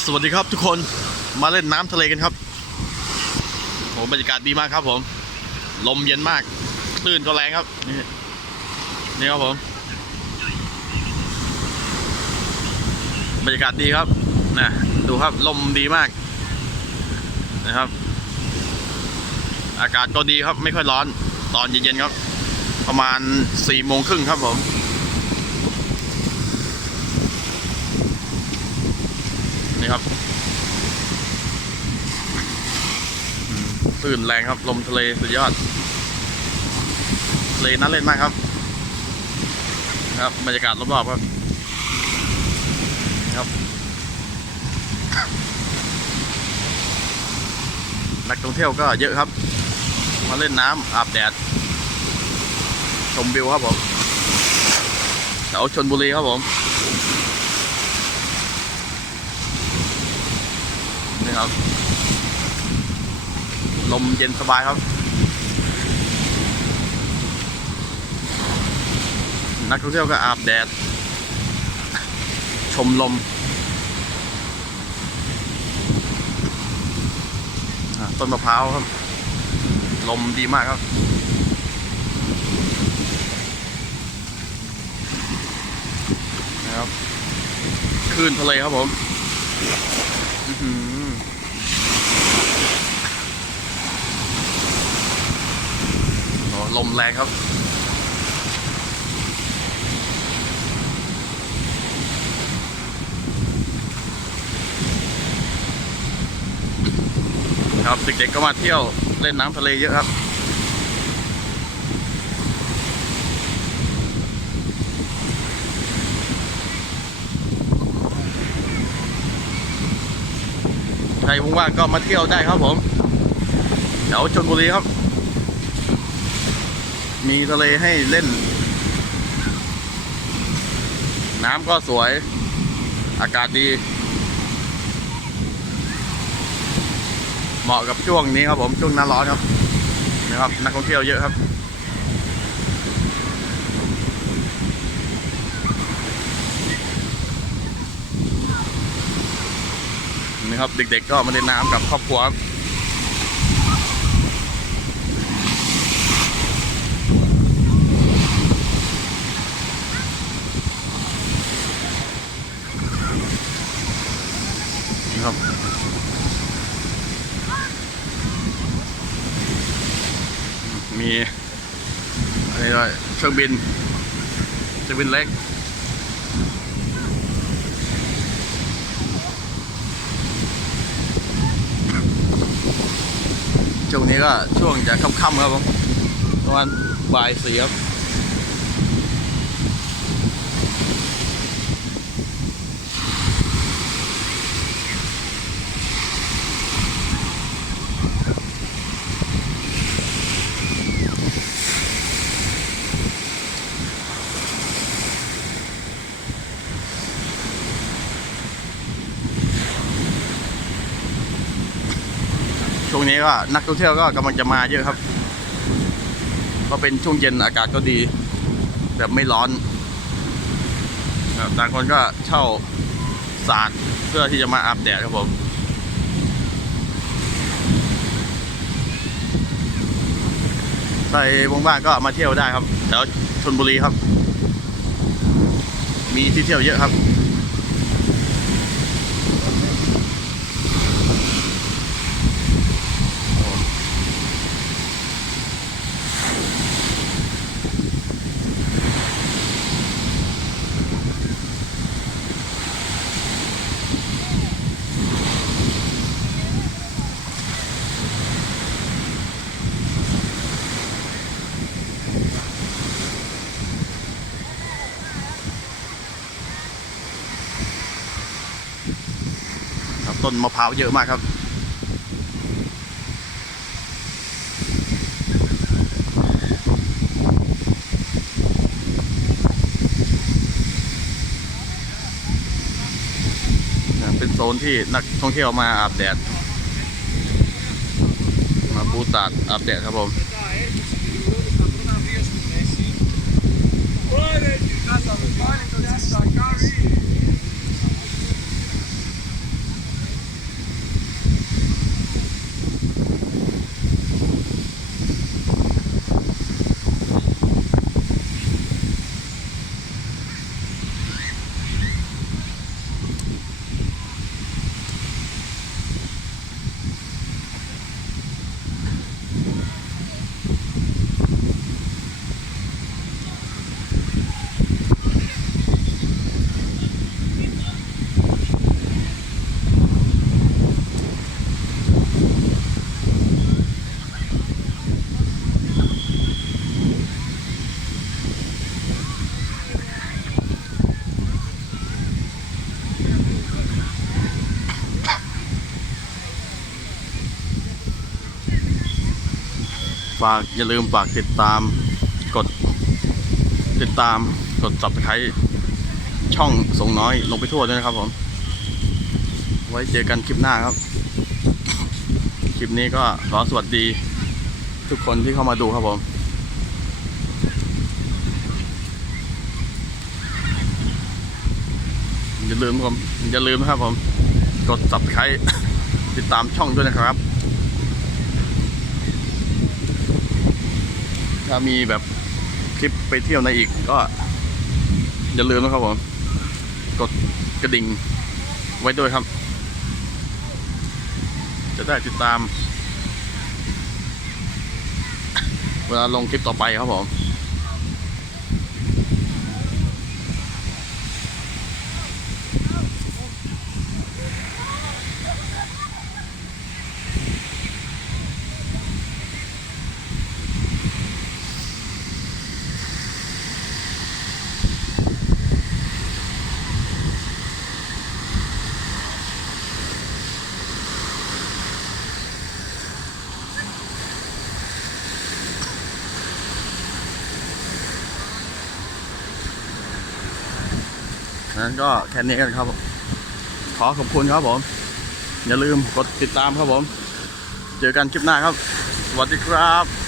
สวัสดีครับทุกคนมาเล่นน้ำทะเลกันครับโหบรรยากาศดีมากครับผมลมเย็นมากคลื่นก็แรงครับนี่ครับผมบรรยากาศดีครับนะดูครับลมดีมากนะครับอากาศก็ดีครับไม่ค่อยร้อนตอนเย็นๆครับประมาณ4:30ครับผมนี่ครับคลื่นแรงครับลมทะเลสุดยอดทะเลน่าเล่นมากครับครับบรรยากาศรอบๆครับครับนักท่องเที่ยวก็เยอะครับมาเล่นน้ำอาบแดดชมวิวครับผมแถวชลบุรีครับผมนี่ครับลมเย็นสบายครับนักท่องเที่ยวก็อาบแดดชมลมต้นมะพร้าวครับลมดีมากครับนะครับคลื่นทะเลครับผมลมแรงครับครับเด็กๆก็มาเที่ยวเล่นน้ำทะเลเยอะครับใครว่างๆก็มาเที่ยวได้ครับผมแถวชลบุรีครับมีทะเลให้เล่นน้ำก็สวยอากาศดีเหมาะกับช่วงนี้ครับผมช่วงหน้าร้อนครับนะครับนักท่องเที่ยวเยอะครับนี่ครับเด็กๆก็มาเล่นน้ำกับครอบครัวครับมีอะไรด้วยเครื่องบินเล็กช่วงนี้ก็ช่วงจะค่ำๆครับผมประมาณบ่าย4ครับช่วงนี้ก็นักท่องเที่ยวก็กำลังจะมาเยอะครับก็เป็นช่วงเย็นอากาศก็ดีแบบไม่ร้อนต่างคนก็เช่าสาดเพื่อที่จะมาอาบแดดครับผมใครว่างๆก็มาเที่ยวได้ครับแถวชลบุรีครับมีที่เที่ยวเยอะครับต้นมะพร้าวเยอะมากครับเป็นโซนที่นักท่องเที่ยวมาอาบแดดมาปูตาดอาบแดดครับผม อย่าลืมฝากติดตามกดติดตามกด Subscribe ช่องส่งน้อยลงไปทั่วด้วยนะครับผมไว้เจอกันคลิปหน้าครับคลิปนี้ก็ขอสวัสดีทุกคนที่เข้ามาดูครับผมอย่าลืมนะครับผมกด Subscribe ติดตามช่องด้วยนะครับถ้ามีแบบคลิปไปเที่ยวในอีกก็อย่าลืมนะครับผมกดกระดิ่งไว้ด้วยครับจะได้ติดตามเวลาลงคลิปต่อไปครับผมนั้นก็แค่นี้กันครับขอขอบคุณครับผมอย่าลืมกดติดตามครับผมเจอกันคลิปหน้าครับสวัสดีครับ